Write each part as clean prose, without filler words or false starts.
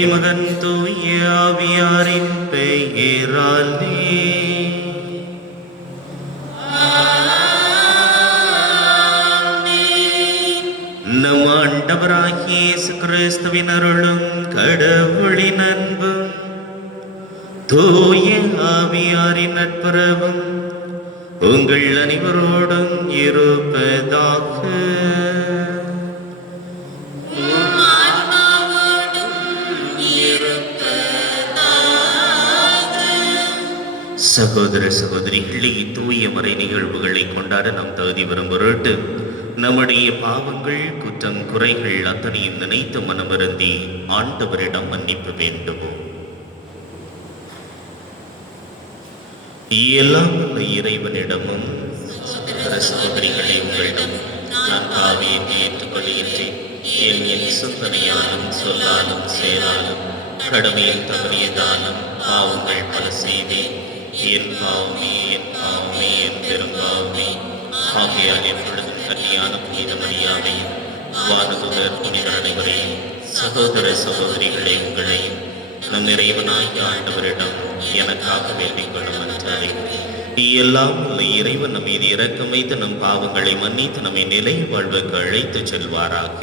இறைமகன் தூய ஆவியாரின் பெயராலே நம் ஆண்டவராகிய இயேசு கிறிஸ்துவின் அருளும் கடவுளின் அன்பும் தூய ஆவியாரின் நட்புறவும் உங்கள் அனைவரோடும் இருப்பதாக. சகோதர சகோதரிகளே, தூய மறை நிகழ்வுகளை கொண்டாட நாம் தகுதி வரும் பொருட்டு நம்முடைய பாவங்கள் குற்றம் குறைகள் அத்தனையும் நினைத்து மனமருந்தி ஆண்டவரிடம் மன்னிப்பு வேண்டுவோம். எல்லாம் இறைவனிடமும் சகோதர சகோதரிகளை உங்களிடம் நான் பாவியை ஏற்றுக்கொள்கின்றேன். என் சிந்தனையாலும் சொல்லாலும் செயலாலும் கடமையில் தவறியதாலும் பாவங்கள் பல செய்தேன். என் பாவமே என் பெரும்பாவமே. ஆகையால் எப்பொழுதும் கன்னியான புனித மரியாதையும் வானதுதர் புனிதர் அனைவரையும் சகோதர சகோதரிகளை உங்களையும் நம் இறைவனாகிய ஆண்டவரிடம் எனக்காக வேண்டிக் கொள்ளும் என்றாரே. எல்லாம் உள்ள இறைவன் நம் மீது இரக்கம் வைத்து நம் பாவங்களை மன்னித்து நம்மை நிலை வாழ்வுக்கு அழைத்து செல்வாராக.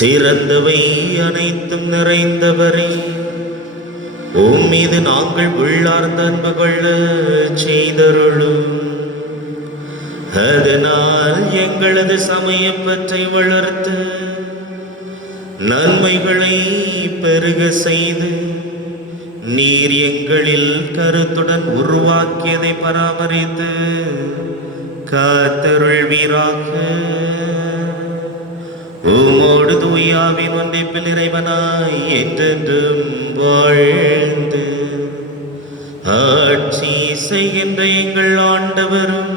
சிறந்தவை அனைத்தும் நிறைந்தவரே, உம் மீது நாங்கள் உள்ளார்ந்த அன்பு கொள்ள செய்தருளும். அதனால் எங்களது சமயப்பற்றை வளர்த்து நன்மைகளை பெருக செய்து நீர் எங்களில் கருத்துடன் உருவாக்கியதை பராமரித்து காத்தருள்வீராக. உமோடு தூயாவின் ஒன்றிப்பில் இறைவனாய் என்றென்றும் வாழ்ந்து ஆட்சி செய்கின்ற எங்கள் ஆண்டவரும்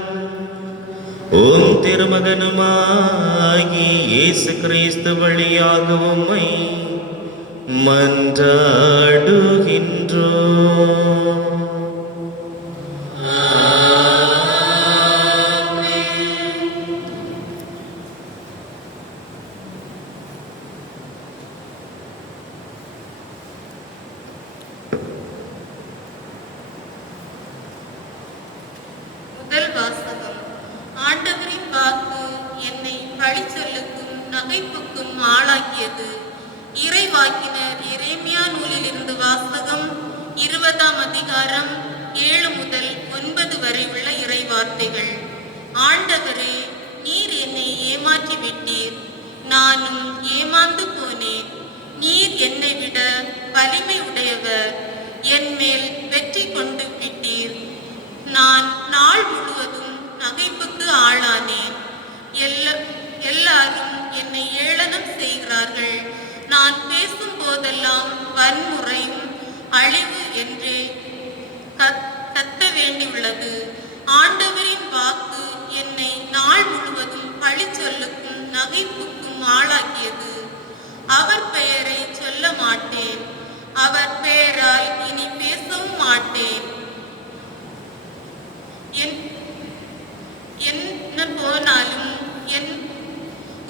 உம் திருமகனுமாகி இயேசு கிறிஸ்து வழியாக உம்மை மன்றாடுகின்றோம். முதல் வாசகம். ஆண்டவரின் வாக்கு என்னை பழிச்சொல்லுக்கும் நகைப்புக்கும் ஆளாக்கியது. இறைவாக்கினர் எரேமியா நூலிலிருந்து வாசகம். 20ஆம் அதிகாரம் 7 முதல் 9 வரை உள்ள இறைவார்த்தைகள். ஆண்டவரே, நீர் என்னை ஏமாற்றி விட்டீர், நானும் ஏமாந்து போனேன். நீர் என்னை விட வலிமை உடையவர், என் மேல் வெற்றி கொண்டு விட்டீர். நான் நாள் முழுவதும் நகைப்புக்கு ஆளானேன். எல்லாரும் என்னை ஏளனம் செய்கிறார்கள். நான் பேசும் போதெல்லாம் வன்முறையும் அழிவு என்று கத்த வேண்டியுள்ளது. ஆண்டவரின் வாக்கு என்னை நாள் முழுவதும் பழிச்சொல்லுக்கும் நகைப்புக்கும் ஆளாக்கியது. அவர் பெயரை சொல்ல மாட்டேன், அவர் பெயரால் இனி பேசவும் மாட்டேன். என்ன போனாலும்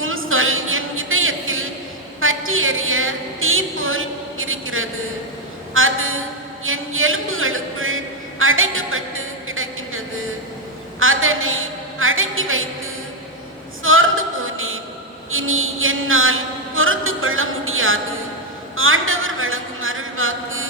உம் சொல் என் இதயத்தில் பற்றி எறிய தீ போல் இருக்கிறது. அது என் எலும்புகளுக்குள் அடைக்கப்பட்டு கிடக்கின்றது. அதனை அடக்கி வைத்து சோர்ந்து போனேன். இனி என்னால் பொறுத்து கொள்ள முடியாது. ஆண்டவர் வழங்கும் அருள்வாக்கு.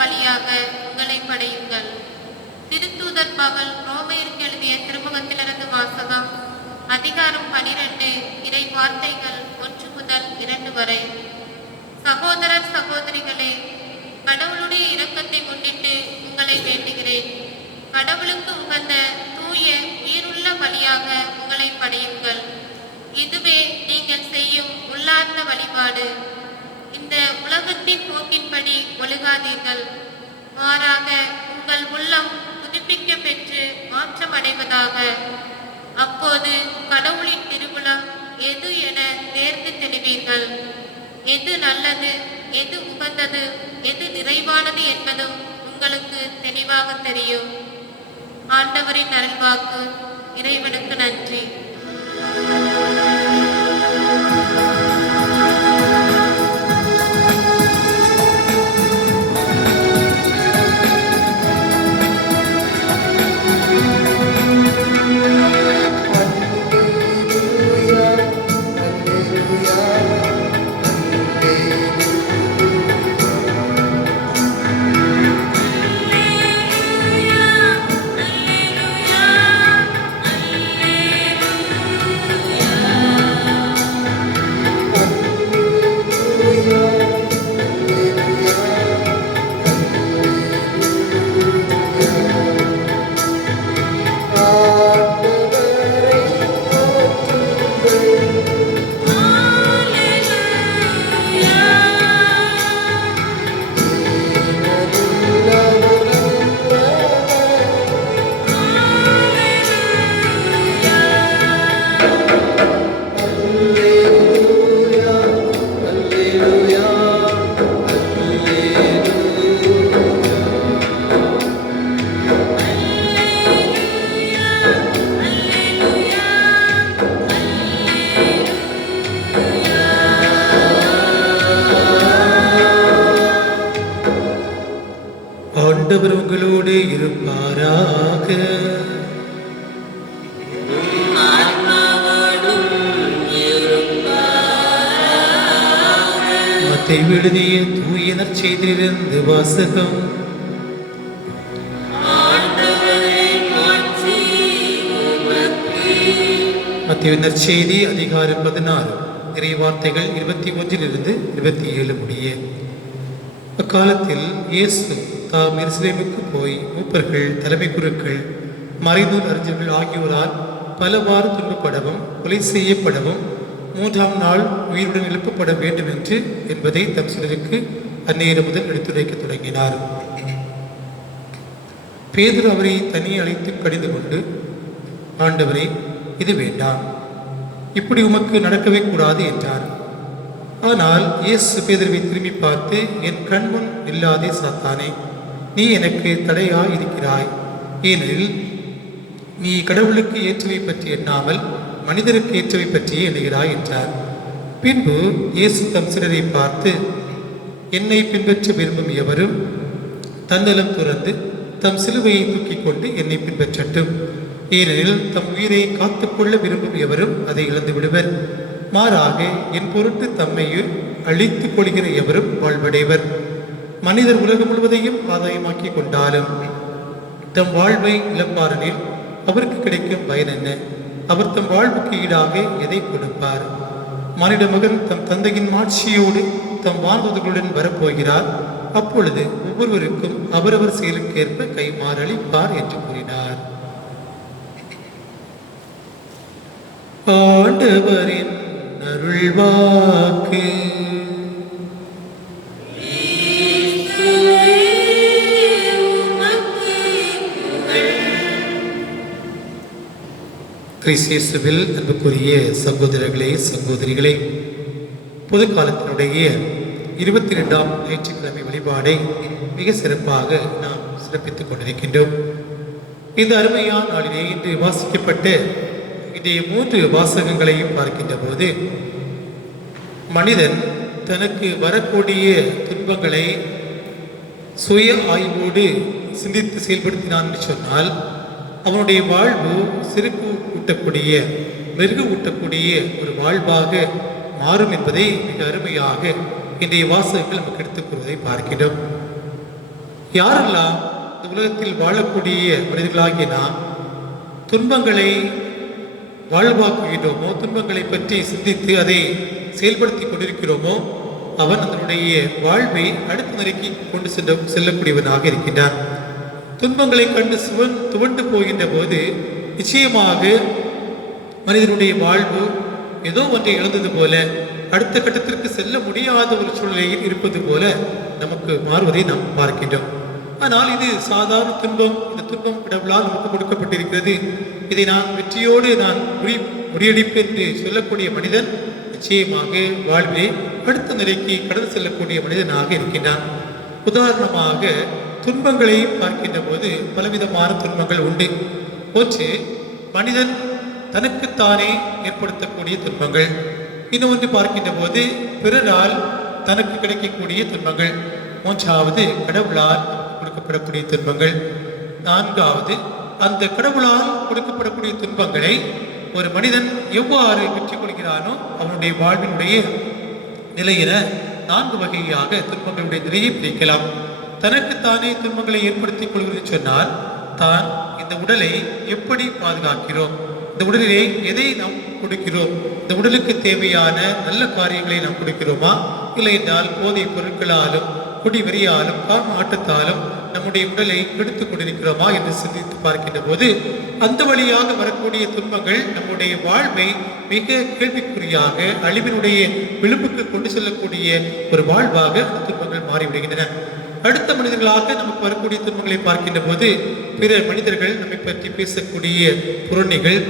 பலியாக உங்களை படையுங்கள். திருத்தூதர் பவுல் ரோமையருக்கு எழுதிய திருமுகத்திலிருந்து வாசகம். அதிகாரம் 12, இறை வார்த்தைகள் 1 முதல் 2 வரை. சகோதரர் சகோதரிகளே, கடவுளுடைய இரக்கத்தை முன்னிட்டு உங்களை வேண்டுகிறேன். கடவுளுக்கு உகந்த தூய உயிருள்ள பலியாக உங்களை படையுங்கள். இதுவே நீங்கள் செய்யும் உள்ளார்ந்த வழிபாடு. இந்த உலகத்தின் போக்கின்படி ஒழுகாதீர்கள். மாறாக உங்கள் உள்ளம் புதுப்பிக்க பெற்று மாற்றம் அடைவதாக. அப்போது கடவுளின் திருவுளம் எது என தேர்ந்து தெளிவீர்கள். எது நல்லது, எது உகந்தது, எது நிறைவானது என்பதும் உங்களுக்கு தெளிவாக தெரியும். ஆண்டவரின் அருள்வாக்கு. இறைவனுக்கு நன்றி. ஆண்டவர் உங்களோடு இருப்பாராக. மத்தேயு எழுதிய தூய நற்செய்தியிலிருந்து வாசகம். மத்தேயு நற்செய்தி அதிகாரம் 16, இறை வார்த்தைகள் 21 27 முடிய. அக்காலத்தில் இயேசு தாம் எருசலேமுக்கு போய் மூப்பர்கள், தலைமை குருக்கள், மறைநூல் அறிஞர்கள் ஆகியோரால் பலவாறு துன்பப்படவும் கொலை செய்யப்படவும் 3ஆம் நாள் உயிருடன் எழுப்பப்பட வேண்டும் என்பதை தம் சிலருக்கு அந்நேரம் முதல் எடுத்துரைக்க தொடங்கினார். பேதுரு அவரை தனியே அழைத்து கடிந்து கொண்டு, ஆண்டவரே, இது வேண்டாம், இப்படி உமக்கு நடக்கவே கூடாது என்றார். ஆனால் இயேசு பேதுருவை திரும்பி பார்த்து, என் கண்முன் இல்லாதே சாத்தானே, நீ எனக்கு தடையாய் இருக்கிறாய். ஏனெனில் நீ கடவுளுக்கு ஏற்றவை பற்றி எண்ணாமல் மனிதருக்கு ஏற்றவை பற்றியே எண்ணுகிறாய் என்றார். பின்பு இயேசு தம் சிலரை பார்த்து, என்னை பின்பற்ற விரும்பும் எவரும் தன்னலம் துறந்து தம் சிலுவையை தூக்கிக் கொண்டு என்னை பின்பற்றட்டும். ஏனெனில் தம் உயிரை காத்துக்கொள்ள விரும்பும் எவரும் அதை இழந்து விடுவர். மாறாக என் பொருட்டு தம்மையை அழித்துக் கொள்கிற எவரும் வாழ்வடைவர். மனிதர் உலகம் முழுவதையும் ஆதாயமாக்கி கொண்டாலும் தம் வாழ்வை இழப்பாரெனில் அவருக்கு கிடைக்கும் பயன் என்ன? அவர் தம் வாழ்வுக்கு ஈடாக எதை கொடுப்பார்? மானிட மகன் தம் தந்தையின் மாட்சியோடு தம் வானதூதர்களுடன் வரப்போகிறார். அப்பொழுது ஒவ்வொருவருக்கும் அவரவர் செயலுக்கேற்ப கைமாறளிப்பார் என்று கூறினார். ஆண்டவரின் அருள்வாக்கு. கிறிஸ்துவில் அன்புக்குரிய சகோதரர்களே, சகோதரிகளே, பொது காலத்தினுடைய 22ஆம் ஞாயிற்றுக்கிழமை வழிபாடை மிக சிறப்பாக நாம் சிறப்பித்துக் கொண்டிருக்கின்றோம். இந்த அருமையான நாளிலே இன்று வாசிக்கப்பட்ட இன்றைய 3 வாசகங்களையும் பார்க்கின்ற போது, மனிதன் தனக்கு வரக்கூடிய துன்பங்களை சுய ஆய்வோடு சிந்தித்து செயல்படுத்தினான் என்று சொன்னால் அவனுடைய வாழ்வு சிறுக்கு ஊட்டக்கூடிய, மெருகு ஊட்டக்கூடிய ஒரு வாழ்வாக மாறும் என்பதை மிக அருமையாக இன்றைய வாசகங்கள் நமக்கு எடுத்துக் கூறுவதை பார்க்கிறோம். யாரெல்லாம் இந்த உலகத்தில் வாழக்கூடிய மனிதர்களாகிய நாம் துன்பங்களை வாழ்வாக்குகிறோமோ, துன்பங்களை பற்றி சிந்தித்து அதை செயல்படுத்தி கொண்டிருக்கிறோமோ, அவன் அதனுடைய வாழ்வை அடுத்த நிலைக்கு கொண்டு செல்லக்கூடியவனாக இருக்கின்றான். துன்பங்களை கண்டு துவண்டு போகின்ற போது நிச்சயமாக மனிதனுடைய வாழ்வு ஏதோ ஒன்றை இழந்தது போல, அடுத்த கட்டத்திற்கு செல்ல முடியாத ஒரு சூழ்நிலையில் இருப்பது போல நமக்கு மாறுவதை நாம் பார்க்கின்றோம். ஆனால் இது சாதாரண துன்பம். இந்த துன்பம் கடவுளால் நமக்கு கொடுக்கப்பட்டிருக்கிறது. இதை நான் வெற்றியோடு நான் முறியடிப்பேன் என்று சொல்லக்கூடிய மனிதன் நிச்சயமாக வாழ்விலே அடுத்த நிலைக்கு கடந்து செல்லக்கூடிய மனிதனாக இருக்கின்றான். உதாரணமாக துன்பங்களை பார்க்கின்ற போது பலவிதமான துன்பங்கள் உண்டு. ஒன்று மனிதன் தனக்குத்தானே ஏற்படுத்தக்கூடிய துன்பங்கள். இன்னொன்று பார்க்கின்ற போது பிறரால் தனக்கு கிடைக்கக்கூடிய துன்பங்கள். மூன்றாவது கடவுளால் கொடுக்கப்படக்கூடிய துன்பங்கள். நான்காவது அந்த கடவுளால் கொடுக்கப்படக்கூடிய துன்பங்களை ஒரு மனிதன் எவ்வாறு வெற்றி கொள்கிறானோ அவனுடைய வாழ்வினுடைய நிலையில 4 வகையாக துன்பங்களுடைய நிலையை பிரிக்கலாம். தனக்குத்தானே துன்பங்களை ஏற்படுத்திக் கொள்கிறது சொன்னால் தான் இந்த உடலை எப்படி பாதுகாக்கிறோம், இந்த உடலிலே எதை நாம் கொடுக்கிறோம், இந்த உடலுக்கு தேவையான நல்ல காரியங்களை நாம் கொடுக்கிறோமா, இல்லை என்றால் போதைப் பொருட்களாலும் குடிவெறியாலும் ஆட்டத்தாலும் நம்முடைய உடலை எடுத்துக் கொண்டிருக்கிறோமா என்று சிந்தித்து பார்க்கின்ற போது அந்த வழியாக வரக்கூடிய துன்பங்கள் நம்முடைய வாழ்வை மிக கேள்விக்குறியாக அழிவினுடைய விளிம்புக்கு கொண்டு செல்லக்கூடிய ஒரு வாழ்வாக அந்த துன்பங்கள் மாறிவிடுகின்றன. அடுத்த மனிதர்களாக நமக்கு வரக்கூடிய துன்பங்களை பார்க்கின்ற போது பிற மனிதர்கள் நம்மை பற்றி பேசக்கூடிய புரணிகள்,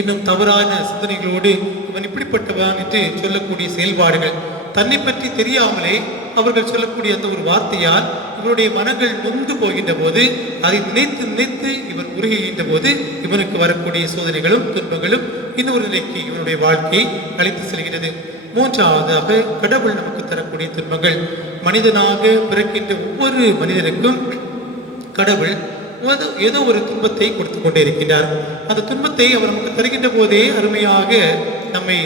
இன்னும் தவறான சிந்தனைகளோடு இவன் இப்படிப்பட்டவன் என்று சொல்லக்கூடிய செயல்பாடுகள், தன்னை பற்றி தெரியாமலே அவர்கள் சொல்லக்கூடிய அந்த ஒரு வார்த்தையால் இவருடைய மனங்கள் நொந்து போகின்ற போது அதை நினைத்து நினைத்து இவன் உருகுகின்ற போது இவனுக்கு வரக்கூடிய சோதனைகளும் துன்பங்களும் இன்னொரு நிலைக்கு இவனுடைய வாழ்க்கையை அழைத்து செல்கிறது. மூன்றாவதாக கடவுள் நமக்கு தரக்கூடிய துன்பங்கள். மனிதனாக பிறக்கின்ற ஒவ்வொரு மனிதனுக்கும் கடவுள் ஏதோ ஒரு துன்பத்தை கொடுத்து கொண்டே இருக்கின்றார். அந்த துன்பத்தை அவர் நமக்கு தருகின்ற போதே அருமையாக நம்மை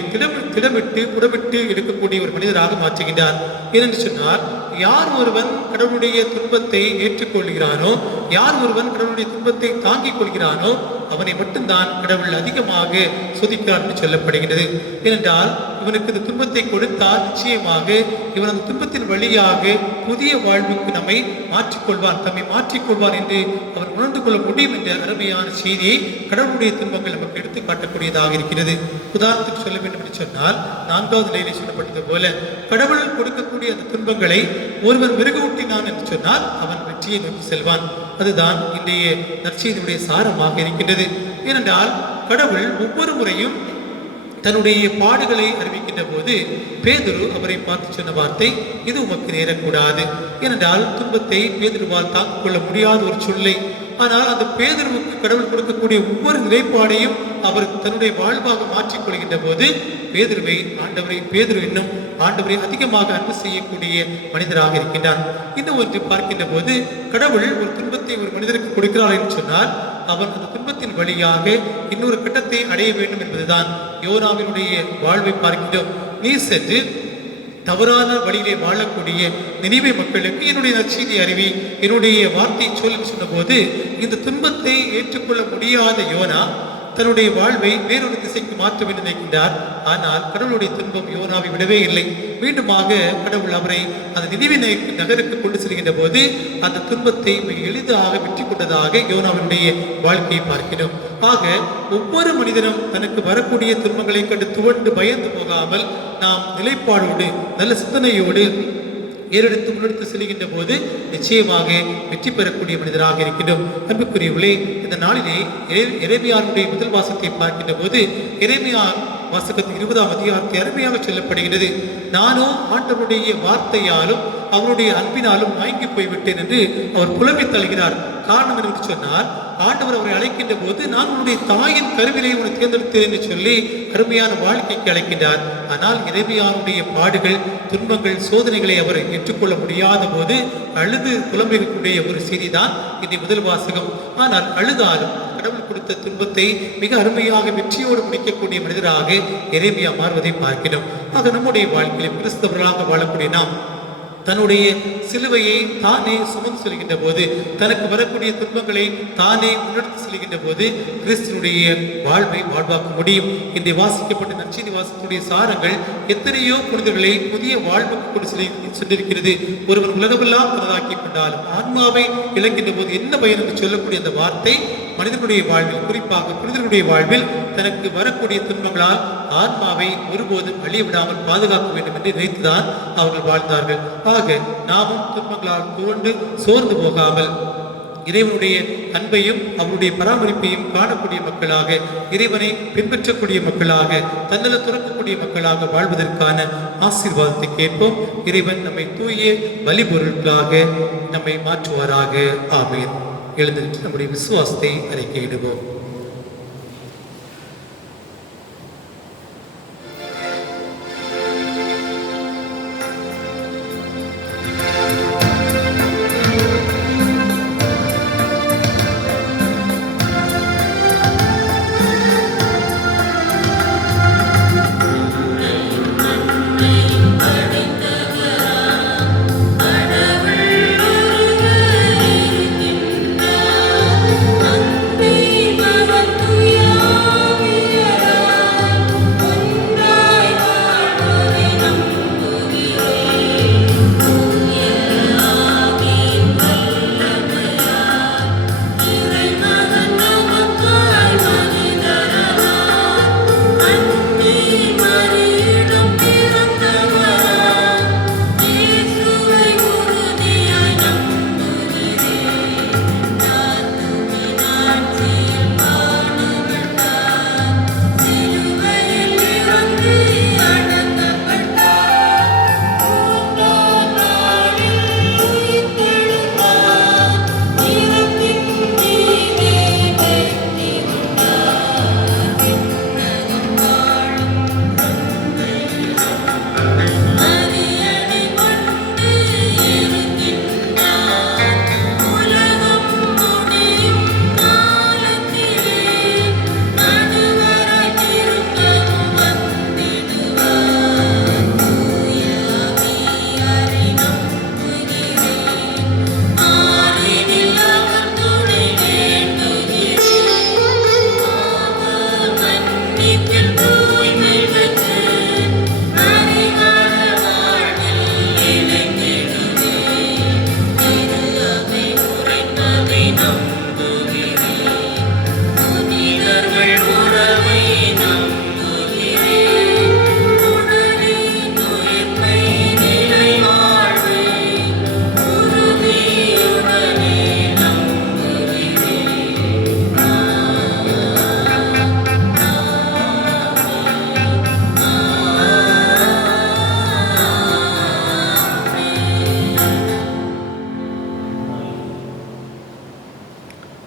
புடமிட்டு எடுக்கக்கூடிய ஒரு மனிதராக மாற்றுகின்றார். ஏனென்று சொன்னால் யார் ஒருவன் கடவுளுடைய துன்பத்தை ஏற்றுக்கொள்கிறானோ, யார் ஒருவன் கடவுளுடைய துன்பத்தை தாங்கிக் கொள்கிறானோ அவனை மட்டும்தான் கடவுள் அதிகமாக சோதிக்கிறார் என்று சொல்லப்படுகிறது. ஏனென்றால் இவனுக்கு இந்த துன்பத்தை கொடுத்தால் நிச்சயமாக இவன் அந்த துன்பத்தின் வழியாக புதிய வாழ்வுக்கு நம்மை மாற்றிக்கொள்வான், தம்மை மாற்றிக்கொள்வான் என்று அவன் உணர்ந்து கொள்ள முடியும் என்ற அருமையான செய்தியை கடவுளுடைய துன்பங்கள் நமக்கு எடுத்து காட்டக்கூடியதாக இருக்கிறது. உதாரணத்துக்கு சொல்ல வேண்டும் என்று சொன்னால் 4வது நிலையிலே சொல்லப்பட்டது போல கடவுள் கொடுக்கக்கூடிய அந்த துன்பங்களை ஒருவன் மிருகூட்டினான் என்று சொன்னால் அவன் வெற்றியை நோக்கி செல்வான். அதுதான் இன்றைய நற்செய்தியுடைய சாரமாக இருக்கின்றது. ஏனென்றால் கடவுள் ஒவ்வொரு முறையும் தன்னுடைய பாடுகளை அறிவிக்கின்ற போது பேதுரு அவரை பார்த்து சொன்ன வார்த்தை, இது உமக்கு நேரக்கூடாது. ஏனென்றால் துன்பத்தை பேதுருவால் தாக்கிக் கொள்ள முடியாத ஒரு சொல்லை. ஆனால் அந்த பேதுருவுக்கு கடவுள் கொடுக்கக்கூடிய ஒவ்வொரு நிலைப்பாடையும் அவர் தன்னுடைய வாழ்வாக மாற்றிக்கொள்கின்ற போது பேதுரு இன்னும் ஆண்டவரை அதிகமாக அன்பு செய்யக்கூடிய மனிதராக இருக்கின்றான். இன்னும் ஒன்று பார்க்கின்ற போது கடவுள் ஒரு துன்பத்தை ஒரு மனிதருக்கு கொடுக்கிறார் என்று சொன்னால் அவன் அந்த துன்பத்தின் வழியாக இன்னொரு கட்டத்தை அடைய வேண்டும் என்பதுதான். யோனாவினுடைய வாழ்வை பார்க்கின்றோம். நீ சென்று தவறான வழியிலே வாழக்கூடிய நினைவே மக்களுக்கு என்னுடைய நற்செய்தி அறிவி, என்னுடைய வார்த்தை சொல் சொன்ன போது இந்த துன்பத்தை ஏற்றுக்கொள்ள முடியாத யோனா தன்னுடைய வாழ்வை வேறொரு திசைக்கு மாற்ற வேண்டும் நினைக்கின்றார். ஆனால் கடவுளுடைய துன்பம் யோனாவை விடவே இல்லை. மீண்டுமாக கடவுள் அவரை அந்த நினைவு நகருக்கு கொண்டு செல்கின்ற போது அந்த துன்பத்தை மிக எளிதாக வெற்றி கொண்டதாக யோனாவினுடைய வாழ்க்கையை பார்க்கிறோம். ஆக ஒவ்வொரு மனிதனும் தனக்கு வரக்கூடிய துன்பங்களை கண்டு துவண்டு பயந்து போகாமல் நாம் நிலைப்பாடோடு நல்ல சிந்தனையோடு ஏறெடுத்து முன்னெடுத்து செல்கின்ற போது நிச்சயமாக வெற்றி பெறக்கூடிய மனிதராக இருக்கின்றோம். அன்புக்குரியவர்களே, இந்த நாளிலே எரேமியாவுடைய முதல் வாசகத்தை பார்க்கின்ற போது எரேமியா வாசகத்தின் 20ஆம் அதிகாரத்தை அருமையாக சொல்லப்படுகிறது. நானோ ஆண்டவருடைய வார்த்தையாலும் அவருடைய அன்பினாலும் மயங்கி போய்விட்டேன் என்று அவர் புலம்பி தழுகிறார். காரணம் என்று சொன்னால் ஆண்டவர் அவரை அழைக்கின்ற போது நான் உன்னுடைய தாயின் கருவிலை உன்னை தேர்ந்தெடுத்தேன் என்று சொல்லி அருமையான வாழ்க்கைக்கு அழைக்கின்றார். ஆனால் எரேமியாவுடைய பாடுகள், துன்பங்கள், சோதனைகளை அவர் ஏற்றுக்கொள்ள முடியாத போது அழுது புலம்பக்கூடிய ஒரு செய்தி தான் இந்த முதல் வாசகம். ஆனால் அழுதாலும் கடவுள் கொடுத்த துன்பத்தை மிக அருமையாக வெற்றியோடு முடிக்கக்கூடிய மனிதராக எரேமியா மாறுவதை பார்க்கிறோம். ஆக நம்முடைய வாழ்க்கையில் கிறிஸ்தவர்களாக வாழக்கூடிய நாம் தன்னுடைய சிலுவையை தானே சுமந்து செல்கின்ற போது, தனக்கு வரக்கூடிய துன்பங்களை தானே முன்னெடுத்து செல்கின்ற போது கிறிஸ்துவனுடைய வாழ்வை வாழ்வாக்க முடியும். இந்த வாசிக்கப்பட்ட நற்செய்தி வாசகத்துடைய சாரங்கள் எத்தனையோ புனிதர்களை புதிய வாழ்வுக்கு கொண்டு சென்றிருக்கிறது. ஒருவர் உலகமெல்லாம் தனதாக்கி கொண்டாலும் ஆன்மாவை இழக்கின்ற போது என்ன பயன் என்று சொல்லக்கூடிய அந்த வார்த்தை மனிதனுடைய வாழ்வில், குறிப்பாக புனிதர்களுடைய வாழ்வில் தனக்கு வரக்கூடிய துன்பங்களால் ஆன்மாவை ஒருபோதும் அழிய விடாமல் பாதுகாக்க வேண்டும் என்று நினைத்துதான் அவர்கள் வாழ்ந்தார்கள். ஆக நாமும் துன்பங்களால் சோர்ந்து போகாமல் இறைவனுடைய அன்பையும் அவருடைய பராமரிப்பையும் காணக்கூடிய மக்களாக, இறைவனை பின்பற்றக்கூடிய மக்களாக, தன்னல துறக்கக்கூடிய மக்களாக வாழ்வதற்கான ஆசீர்வாதத்தை கேட்போம். இறைவன் நம்மை தூய வழிபொருட்களாக நம்மை மாற்றுவாராக. ஆமீன். எழுந்திருச்சு நம்முடைய விசுவாசத்தை அறிக்கையிடுவோம்.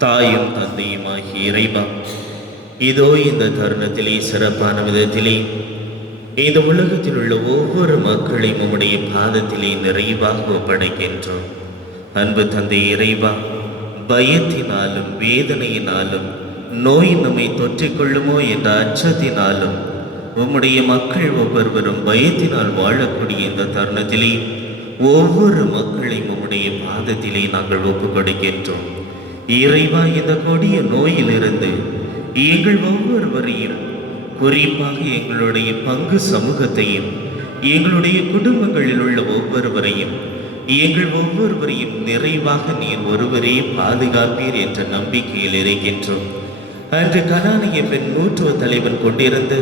தாயும் தந்தையுமாகிய இறைவா, இதோ இந்த தருணத்திலே சிறப்பான விதத்திலே இந்த உலகத்தில் உள்ள ஒவ்வொரு மக்களையும் உம்முடைய பாதத்திலே நிறைவாக ஒப்படைக்கின்றோம். அன்பு தந்தை இறைவா, பயத்தினாலும் வேதனையினாலும் நோய் நம்மை தொற்றிக்கொள்ளுமோ என்ற அச்சத்தினாலும் உம்முடைய மக்கள் ஒவ்வொருவரும் பயத்தினால் வாழக்கூடிய இந்த தருணத்திலே ஒவ்வொரு மக்களையும் உம்முடைய பாதத்திலே நாங்கள் ஒப்புக் கொடுக்கின்றோம். இறைவா, இந்த கொடிய நோயிலிருந்து எங்கள் ஒவ்வொருவரையும், குறிப்பாக எங்களுடைய பங்கு சமூகத்தையும், எங்களுடைய குடும்பங்களில் உள்ள ஒவ்வொருவரையும், எங்கள் ஒவ்வொருவரையும் நிறைவாக நீர் ஒருவரே பாதுகாப்பீர் என்ற நம்பிக்கையில் இருக்கின்றோம். அன்று கனானிய பெண் நூற்றுவ தலைவன் கொண்டிருந்து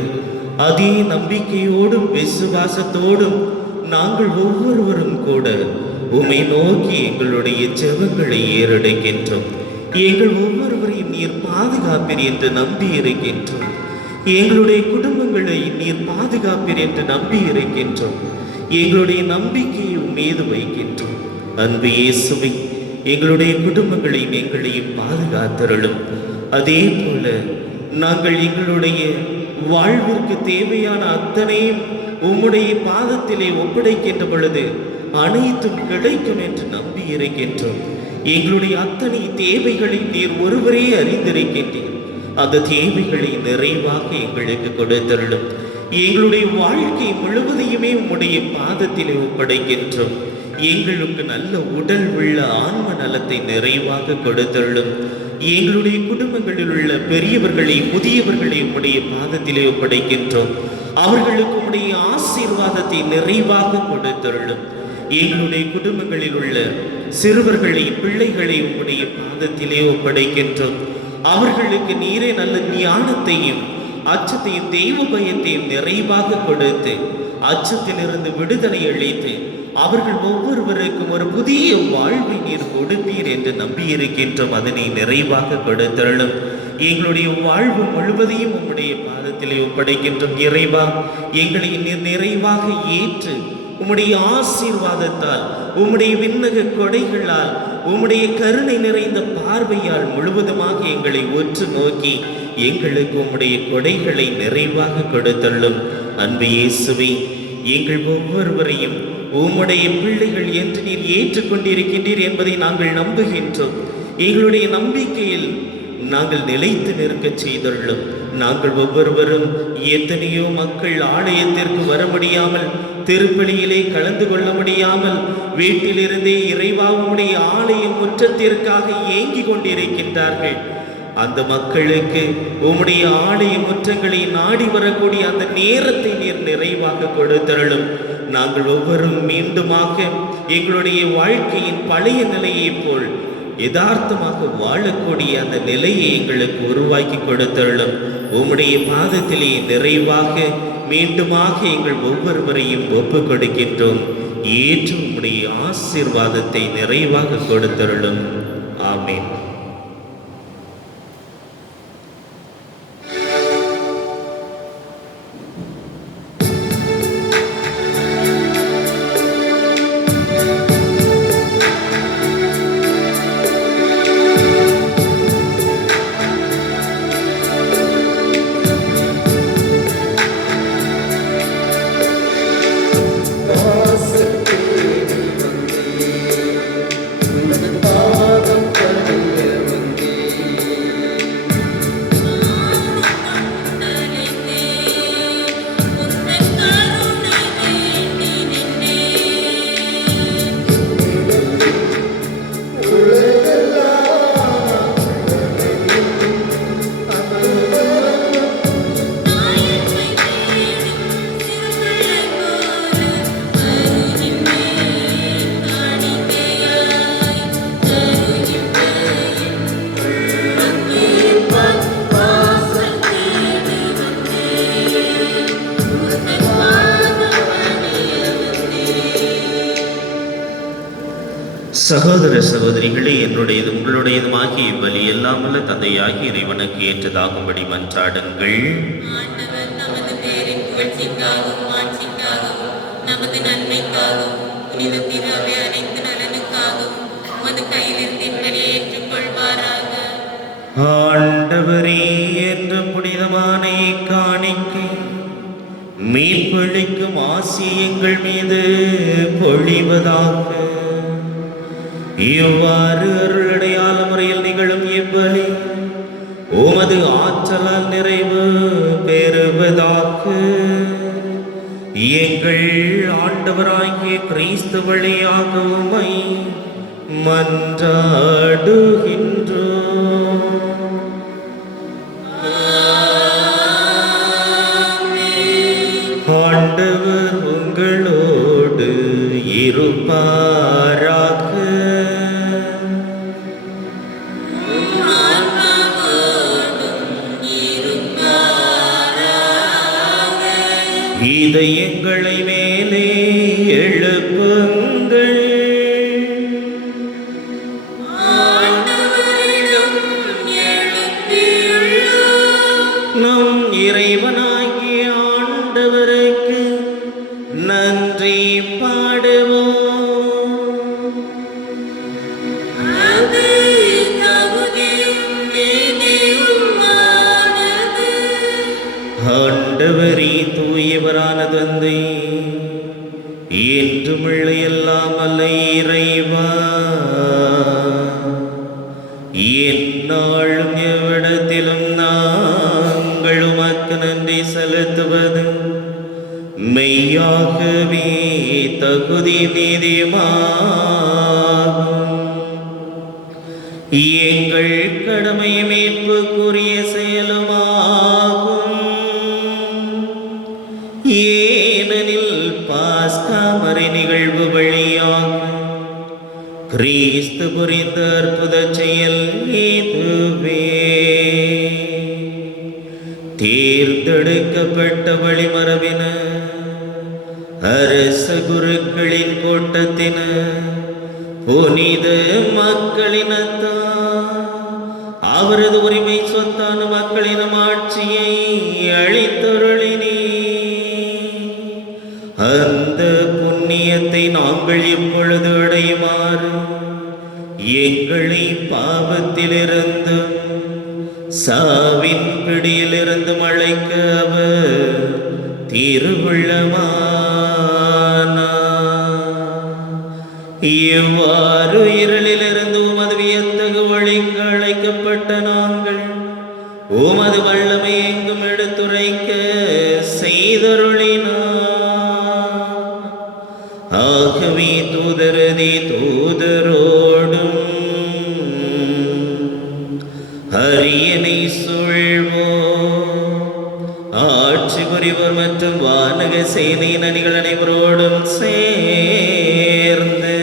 அதே நம்பிக்கையோடும் விசுவாசத்தோடும் நாங்கள் ஒவ்வொருவரும் கூட உம்மை நோக்கி எங்களுடைய ஜெபங்களை ஏறெடுக்கின்றோம். எங்கள் ஒவ்வொருவரையும் நீர் பாதுகாப்பீர் என்று நம்பி இருக்கின்றோம். எங்களுடைய குடும்பங்களை நீர் பாதுகாப்பீர் என்று நம்பி இருக்கின்றோம். எங்களுடைய நம்பிக்கையை மீது வைக்கின்றோம். அன்பு இயேசுவே, எங்களுடைய குடும்பங்களையும் எங்களையும் பாதுகாத்தருளும். அதே போல நாங்கள் எங்களுடைய வாழ்விற்கு தேவையான அத்தனையும் உம்முடைய பாதத்திலே ஒப்படைக்கின்ற பொழுது அனைத்தும் கிடைக்கும் என்று நம்பி இருக்கின்றோம். எங்களுடைய அத்தனை தேவைகளை நீர் ஒருவரே அறிந்திருக்கின்றீர். அந்த தேவைகளை நிறைவாக எங்களுக்கு கொடுத்தருளும். எங்களுடைய வாழ்க்கை முழுவதையுமே உம்முடைய பாதத்திலே ஒப்படைக்கின்றோம். எங்களுக்கு நல்ல உடல் உள்ள ஆன்ம நலத்தை நிறைவாக கொடுத்தருளும். எங்களுடைய குடும்பங்களில் உள்ள பெரியவர்களை முதியவர்களை உம்முடைய பாதத்திலே ஒப்படைக்கின்றோம். அவர்களுக்கு உம்முடைய ஆசீர்வாதத்தை நிறைவாக கொடுத்தருளும். எங்களுடைய குடும்பங்களில் உள்ள சிறுவர்களை பிள்ளைகளை உம்முடைய பாதத்திலே ஒப்படைக்கின்றோம். அவர்களுக்கு நீரே நல்ல ஞானத்தையும் அச்சத்தையும் தெய்வ பயத்தையும் நிறைவாக கொடுத்து அச்சத்திலிருந்து விடுதலை அளித்து அவர்கள் ஒவ்வொருவருக்கும் ஒரு புதிய வாழ்வை நீர் கொடுப்பீர் என்று நம்பியிருக்கின்றோம். அதனை நிறைவாக கொடுத்தருளும். எங்களுடைய வாழ்வு முழுவதையும் உம்முடைய பாதத்திலே ஒப்படைக்கின்றோம். இறைவா, எங்களை நீர் நிறைவாக ஏற்று உம்முடைய ஆசீர்வாதத்தால், உம்முடைய விண்ணக கொடைகளால், உம்முடைய கருணை நிறைந்த பார்வையால் முழுவதுமாக எங்களை உற்று நோக்கி எங்களுக்கு உம்முடைய கொடைகளை நிறைவாக கொடுத்தள்ளும். அன்பு இயேசுவே, எங்கள் ஒவ்வொருவரையும் உம்முடைய பிள்ளைகள் என்று நீர் ஏற்றுக்கொண்டிருக்கின்றீர் என்பதை நாங்கள் நம்புகின்றோம். எங்களுடைய நம்பிக்கையில் நாங்கள் நிலைத்து நிற்க செய்துள்ளோம். நாங்கள் ஒவ்வொருவரும் எத்தனையோ மக்கள் ஆலயத்திற்கு வர முடியாமல், திருப்பலியிலே கலந்து கொள்ள முடியாமல், வீட்டிலிருந்தே இறைவா உம்முடைய ஆலய முற்றத்திற்காக ஏங்கி கொண்டிருக்கின்றார்கள். அந்த மக்களுக்கு உம்முடைய ஆலய முற்றங்களை நாடி வரக்கூடிய அந்த நேரத்தை நீர் நிறைவாக கொடுத்தருளும். நாங்கள் ஒவ்வொரும் மீண்டுமாக எங்களுடைய வாழ்க்கையின் பழைய நிலையைப் போல் யதார்த்தமாக வாழக்கூடிய அந்த நிலையை எங்களுக்கு உருவாக்கி கொடுத்தருளும். உம்முடைய பாதத்திலே நிறைவாக மீண்டுமாக எங்கள் ஒவ்வொருவரையும் ஒப்பு கொடுக்கின்றோம். ஏற்று உம்முடைய ஆசீர்வாதத்தை நிறைவாக கொடுத்தருளும். ஆமீன். சகோதர சகோதரிகளே, என்னுடையது உங்களுடையதுமாகிய இவ்வழி எல்லாம் வல்ல தந்தையாகி இறைவனுக்கு ஏற்றதாகும்படி மன்றாடுங்கள். ஆண்டவர் நமது பேரின் புகழ்ச்சிக்காகவும் ஆட்சிக்காகவும் நமது நன்மைக்காகவும் புனித திராவை அனைத்து நலனுக்காகவும் உமது கையிலிருந்து இவ்வழியை ஏற்றுக்கொள்வாராக. ஆண்டவரே, என்ற புனிதமான காணிக்கை மீட்பளிக்கும் ஆசியங்கள் மீது பொழிவதாக. இவ்வாறு அருளடையாள முறையில் நிகழும் இவ்வழி உமது ஆற்றலால் நிறைவு பெறுவதாக. எங்கள் ஆண்டவராகிய கிறிஸ்து வழியாக உம்மை மன்றாடுகின்றோம். ஆண்டவர் உங்களோடு இருப்பாராக. இதயங்களை மேலே எழுப்புங்கள். நம் இறைவனாகிய ஆண்டவருக்கு நன்றி பாடுவோம். ஆண்டவரே, தூயவரான தந்தை, என்றுமுள்ள எல்லாம் அல்ல இறைவா, எந்நாளும் எவ்விடத்திலும் நாங்கள் உமக்கு நன்றி செலுத்துவது மெய்யாகவே தகுதி நீதியுமாகும். எங்கள் கடமை மீட்புக்குரிய செயலுமாகும். ஏனெனில் பாஸ்கா மறை நிகழ்வு வழியாக கிறிஸ்து புரிந்த அற்புத செயல் இதுவே. தேர்ந்தெடுக்கப்பட்ட வழிமரபினர், அரச குருக்களின் கூட்டத்தினர், புனித மக்களினத்தார் அவரது உரிமை சொத்தான மக்களின் ஆட்சியை அளித்தருளினே. அந்த புண்ணியத்தை நாங்கள் இப்பொழுது அடையுமாறு எங்களை பாவத்திலிருந்தும் சாவின் பிடியிலிருந்து அழைக்க அவர் திருவுள்ளமானார். இவ்வாறு இருளிலிருந்து உமது வியத்தகு வழிக்கு அழைக்கப்பட்ட நாங்கள் உமது வல்லமை எங்கும் எடுத்துரைக்க செய்தருளினார். ஆகவே தூதரோடும் அரியணை சூழ்வோர், ஆட்சி புரிவோர் மற்றும் வானக சேனையின் அணிகள் அனைவரோடும் சேர்ந்து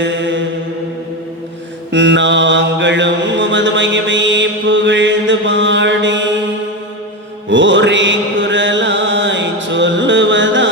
நாங்களும் உமது மகிமையை புகழ்ந்து பாடி ஒரே குரலாய் சொல்லுவதாவது: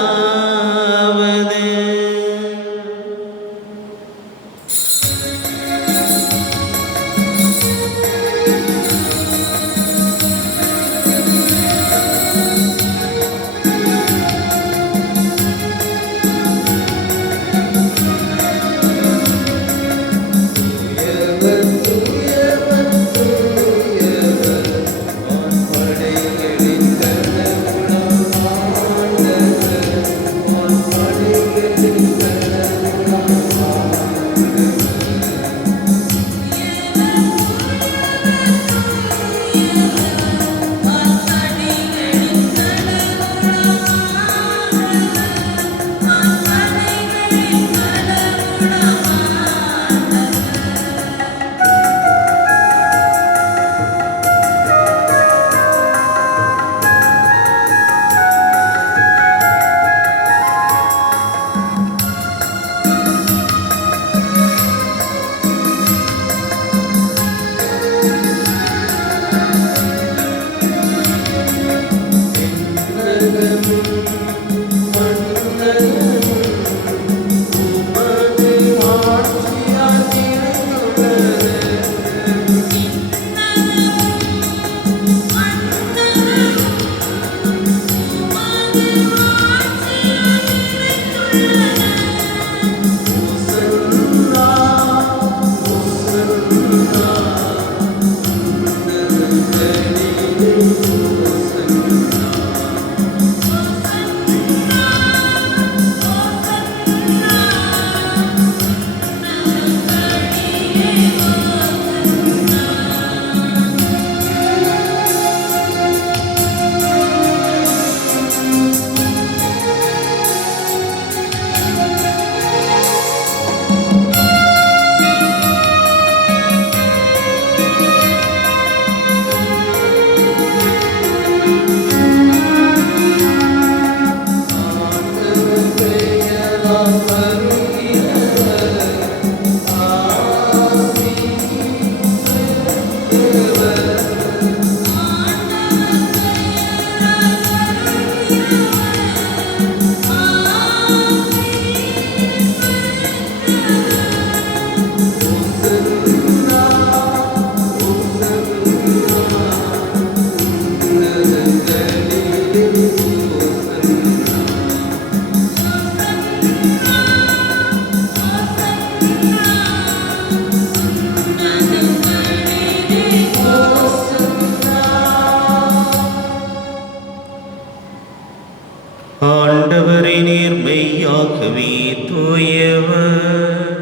ஆண்டவரே, நீர் மெய்யாகவே தூயவர்,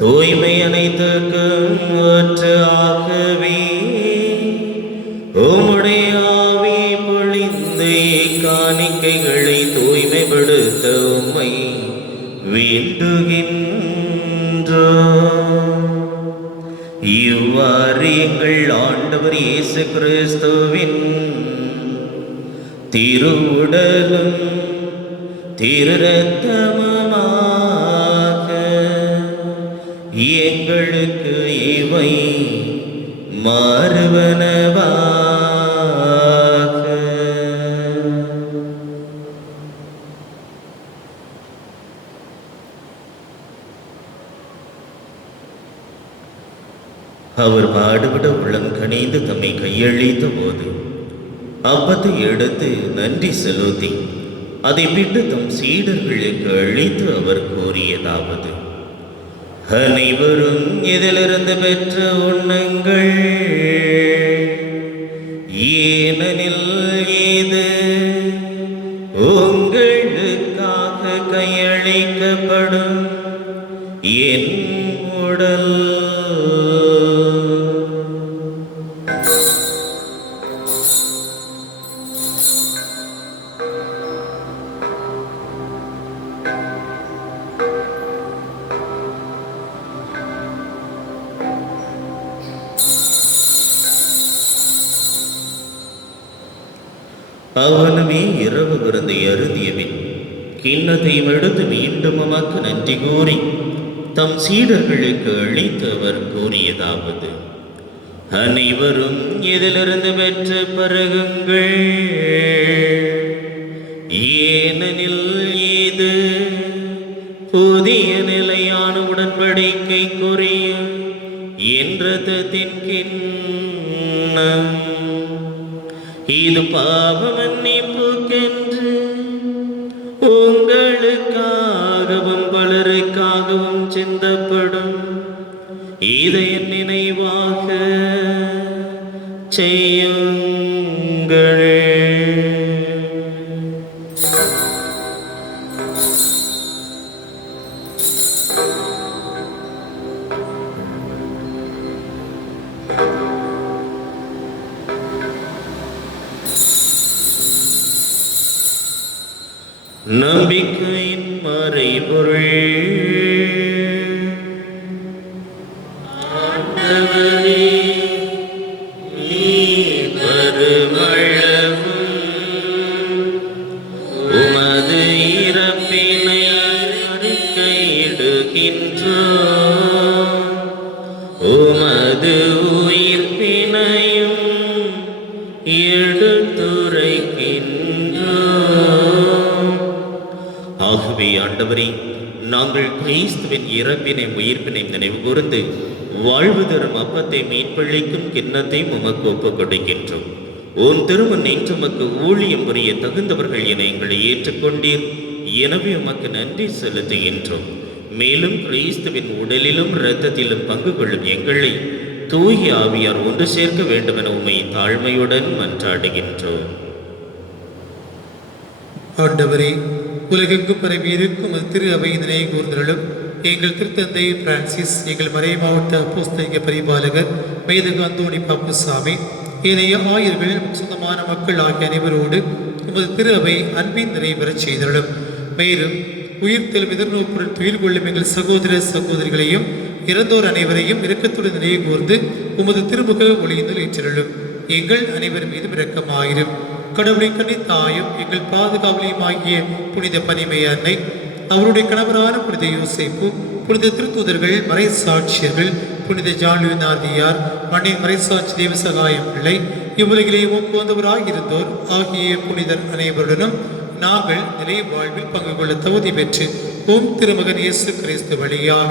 தூய்மை அனைத்துக்கும் ஆகவே உம்முடைய ஆவி பொழிந்து காணிக்கைகளை தூய்மை நினைவுபடுத்த உம்மை வேண்டுகின்றோம். இவ்வாறு எங்கள் ஆண்டவர் இயேசு கிறிஸ்துவின் திருவுடலும் திரு இரத்தமுமாக எங்களுக்கு இவை மாறுவனவாக. அவர் பாடுபட உள்ளம் கனிந்து தம்மை கையளித்த போது அப்பத்தை எடுத்து நன்றி செலுத்தி அதை விட்டு தம் சீடர்களுக்கு அளித்து அவர் கூறியதாவது: அனைவரும் இதிலிருந்து பெற்ற உண்ணுங்கள், ஏனெனில் இது உங்களுக்காக கையளிக்கப்படும் என் உடல். அவனுமே இரவு விருந்தை அருந்தியபின் கிண்ணத்தையும் எடுத்து மீண்டும் உமக்கு நன்றி கூறி தம் சீடர்களுக்கு அளித்து அவர் கூறியதாவது: அனைவரும் இதிலிருந்து பெற்று பருகுங்கள், ஏனெனில் இது புதிய நிலையான உடன்படிக்கைக்குரிய என் இரத்தத்தின் கிண்ணம். இது பாவ மன்னிப்புக்கென்று உங்களுக்காகவும் பலருக்காகவும் சிந்தப்படும். இதை என் நினைவாக செய்யுங்கள். நம்பிக்கையின் மறைபொருள். ஆண்டவரே, நீர் வருமளவும் உமது இறப்பினை அறிக்கையிடுகின்றோம், உமது உயிர்ப்பினையும் எடுத்துரைக்கின்றோம். ஆகவே ஆண்டவரே, நாங்கள் கிறிஸ்துவின் இறப்பினை உயிர்ப்பினை நினைவு கூர்ந்து வாழ்வு தரும் அப்பத்தை மீட்பளிக்கும் கிண்ணத்தை உமக்கு ஒப்புக் கொடுக்கின்றோம். உம் திருமண் என்று உமக்கு ஊழியம் புரிய தகுந்தவர்கள் என எங்களை ஏற்றுக்கொண்டீர். எனவே உமக்கு நன்றி செலுத்துகின்றோம். மேலும் கிறிஸ்துவின் உடலிலும் இரத்தத்திலும் பங்கு கொள்ளும் எங்களை தூய ஆவியார் ஒன்று சேர்க்க வேண்டும் என உம்மை தாழ்மையுடன் மன்றாடுகின்றோம். ஆண்டவரே, உலகெங்கும் பரவி இருக்கும் திரு அவை நினைவு கூர்ந்தருளும். எங்கள் திருத்தந்தை பிரான்சிஸ், எங்கள் மறை மாவட்ட அப்போஸ்தலிக பரிபாலகர் மேதகு அந்தோணி பாப்புசாமி, ஏனைய ஆயர்கள், சொந்தமான மக்கள் ஆகிய அனைவரோடு உமது திரு அவை அன்பின் நிறைவேறச் செய்தருளும். மேலும் உயிர்த்தெழும் எதிர்நோக்குடன் துயில் கொள்ளும் எங்கள் சகோதர சகோதரிகளையும் இறந்தோர் அனைவரையும் இரக்கத்துடன் நினைவு கூர்ந்து உமது திருமுக ஒளியினுள் ஏற்றருளும். எங்கள் அனைவர் மீது இரக்கமாயிரும். கடவுளின் கன்னித்தாயும் எங்கள் பாதுகாவலியுமாகிய புனித பனிமை அன்னை, அவருடைய கணவரான புனித யோசேப்பு, புனித திருத்தூதர்கள், மறை சாட்சியர்கள், புனித ஜான்லுநாதியார், மண்ணின் மறைசாட்சி தேவசகாயம் பிள்ளை, இவ்வுலகிலே உமக்கு வந்தவராயிருந்தோர் ஆகிய புனிதர் அனைவருடனும் நாங்கள் நிலை வாழ்வில் பங்கு கொள்ள தகுதி பெற்று உம் திருமகன் இயேசு கிறிஸ்து வழியாக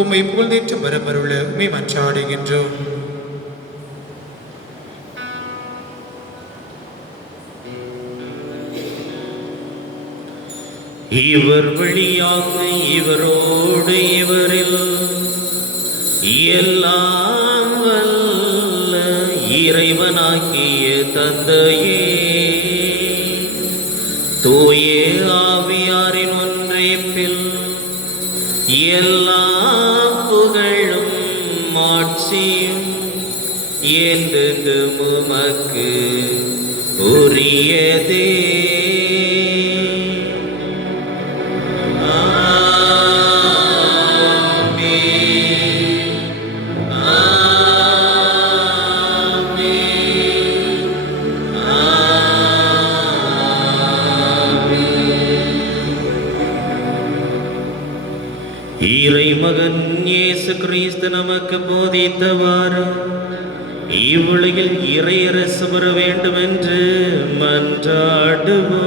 உம்மை புகழ்ந்தேற்று வரமருள உம்மை மன்றாடுகின்றோம். இவர் வழியாக இவரோடு இவரில் எல்லாம் வல்ல இறைவனாகிய தந்தையே, தூய ஆவியாரின் ஒன்றைப்பில் எல்லா புகழும் மாட்சியும் என்றென்றும் உமக்கு உரியதே. இயேசு கிறிஸ்து நமக்கு போதித்தவாறு இவ்வுலகில் இறையரசு வர வேண்டும் என்று மன்றாடுவோம்.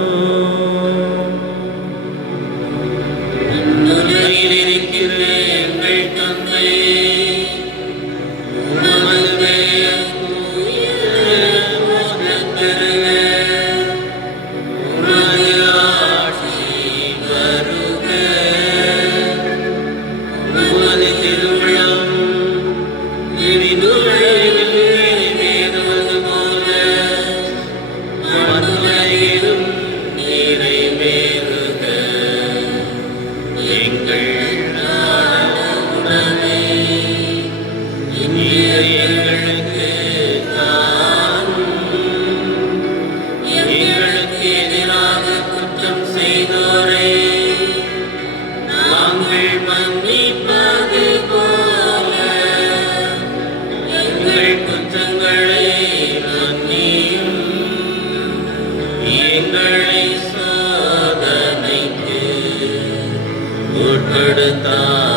உலகில் இருக்கிற எங்கள் தந்தையே, உமது பெயர் தூயது பெறுக. உமது ஆட்சி வருக. உமது திருவுளம் விண்ணுலகில் நிறைவேறுவது போல மண்ணுலகிலும் நிறைவேறுக. எங்கள் அன்றாட உணவை இன்று எங்களுக்கு தாரும். எங்களுக்கு எதிராக குற்றம் செய்தோரை நாங்கள் மன்னிப்பது போல எங்கள் குற்றங்களை மன்னியும். எங்களை சோதனைக்கு உட்படுத்தாதேயும்.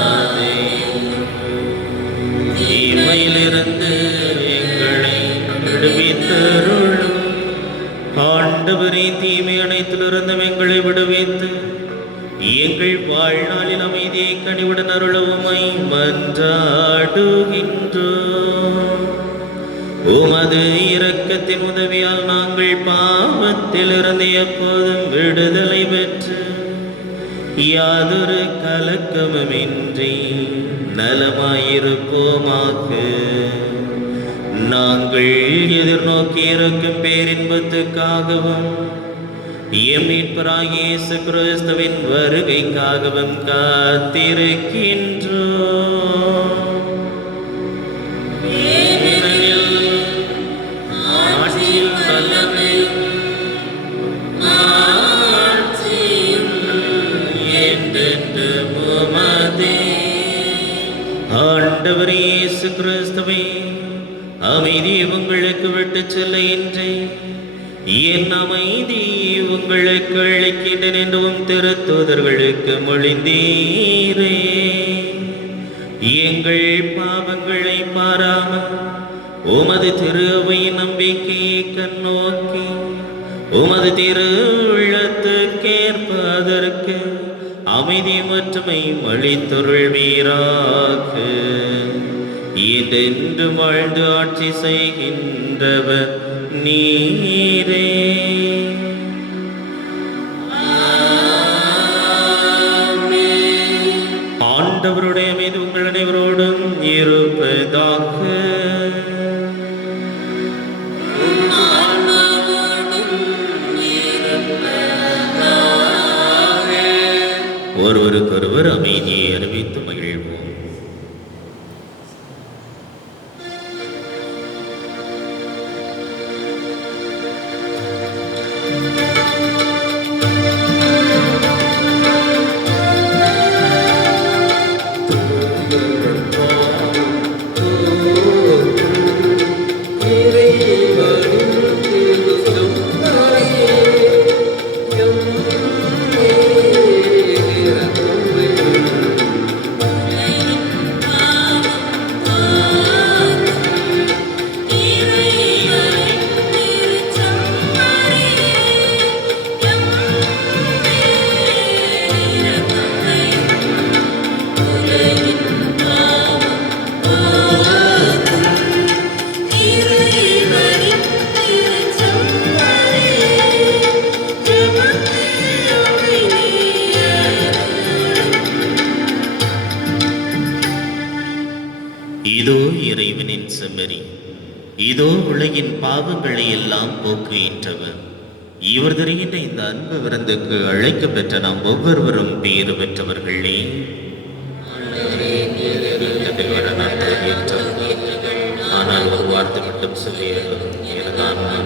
தீமையிலிருந்து எங்களை விடுவித்தருளும். ஆண்டவரே, தீமை அனைத்திலிருந்து எங்களை விடுவித்து எங்கள் வாழ்நாளில் அமைதியை கனிவுடன் அருளவுமை மன்றாடுகின்றோம். உமது இரக்கத்தின் உதவியால் நாங்கள் பாவத்திலிருந்து எப்போதும் விடுதலை பெற்று யாதொரு கலக்கமுமின்றி நலமாயிருப்போமாக. நாங்கள் எதிர்நோக்கி இருக்கும் பேரின்பத்துக்காகவும் எம் மீட்பராகிய இயேசு கிறிஸ்துவின் வருகைக்காகவும் காத்திருக்கின்றோம். ஏனெனில் ஆட்சியும் வல்லமையும் மாட்சியும் என்றென்றும் உமதே. ஆண்டவர் இயேசு கிறிஸ்துவே, அமைதியை உங்களுக்கு விட்டுச் செல்லுகின்றேன். என் அமைதி உங்களுக்கு அளிக்கின்றேன் என்றும் திருத்தூதர்களுக்கு மொழிந்தீரே. எங்கள் பாவங்களை பாராமல் உமது திரு அவையின் நம்பிக்கையை கண்ணோக்கி உமது திரு உள்ளத்துக்கேற்பதற்கு அமைதி மற்றுமை அளித்தருள்வீராக. இதென்று வாழ்ந்து ஆட்சி செய்கின்றவர் நீரே. ஆண்டவருடைய மீது உங்கள் அனைவரோடும் இருப்பதாக. ஒருவருக்கொருவர் அமைதியை அறிவித்து மகிழ்வோம். இதோ இறைவனின் செம்மறி, இதோ உலகின் பாவங்களை எல்லாம் போக்குகின்றவர். இவர் தருகின்ற இந்த அன்பு விருந்துக்கு அழைக்க பெற்ற நாம் ஒவ்வொருவரும் பேறு பெற்றவர்களே. ஆனால் ஒரு வார்த்தை மட்டும் சொல்லியது எனது ஆன்மா.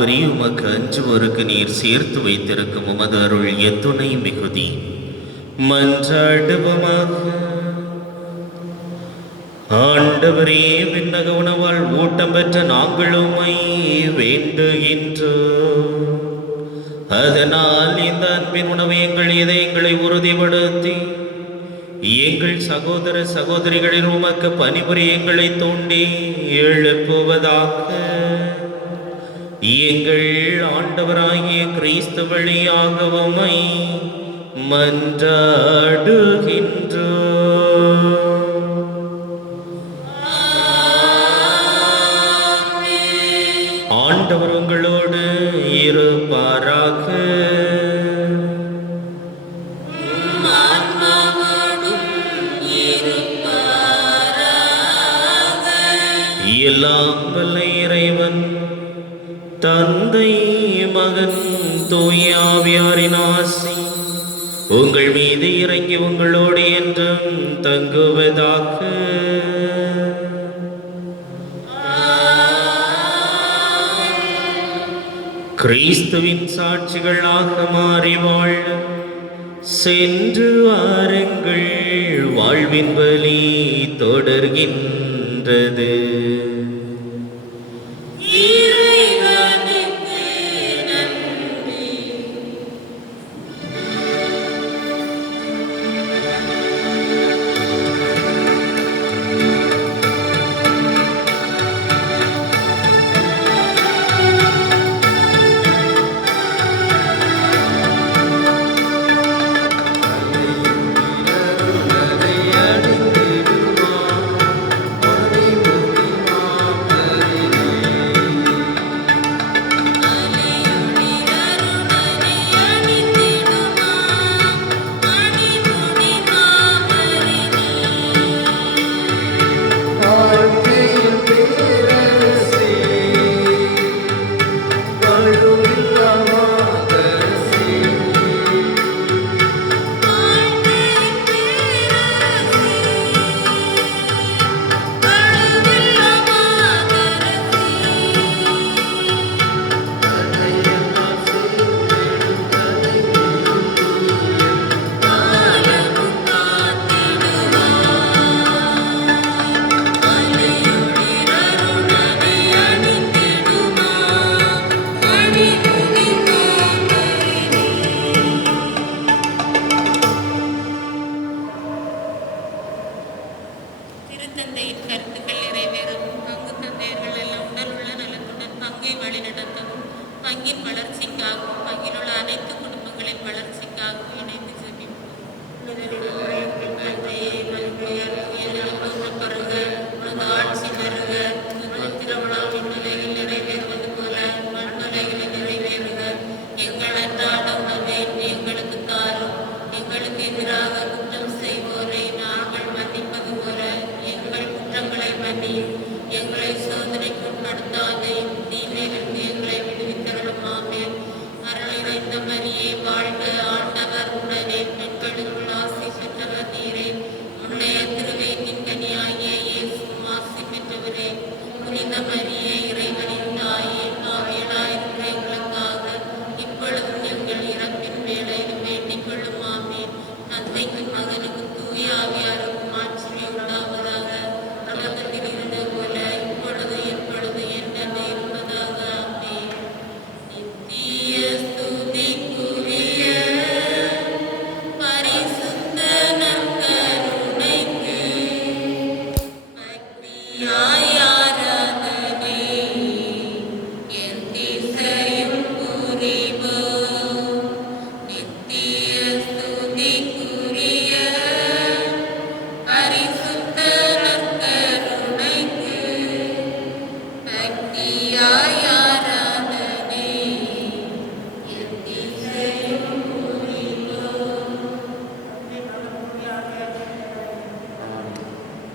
ஆண்டவரே, உமக்கு அஞ்சுவோருக்கு நீர் சேர்த்து வைத்திருக்கும் உமது அருள் எத்துணை மிகுதி. மன்றாடுவோமாக. ஆண்டவரே, விண்ணக உணவால் ஊட்டம் பெற்ற நாங்கள் உம்மை வேண்டுகின்றோம். அதனால் இந்த அன்பின் உணவை எங்கள் இதயங்களை உறுதிப்படுத்தி எங்கள் சகோதர சகோதரிகளின் உமக்கு பணிபுரிய எங்களை தூண்டி எழுப்புவதாக. எங்கள் ஆண்டவராகிய கிறிஸ்து வழியாக உம்மை மன்றாடுகின்றோம். ஆண்டவர் உங்களோடு இருப்பாராக. எல்லாம் வல்ல இறைவன் தந்தை, மகன், தூய ஆவியாரின் ஆசி உங்கள் மீது இறங்கி உங்களோடு என்றும் தங்குவதாக. கிறிஸ்துவின் சாட்சிகளாக மாறி வாழ சென்று வாருங்கள். வாழ்வின் வழி தொடர்கின்றது.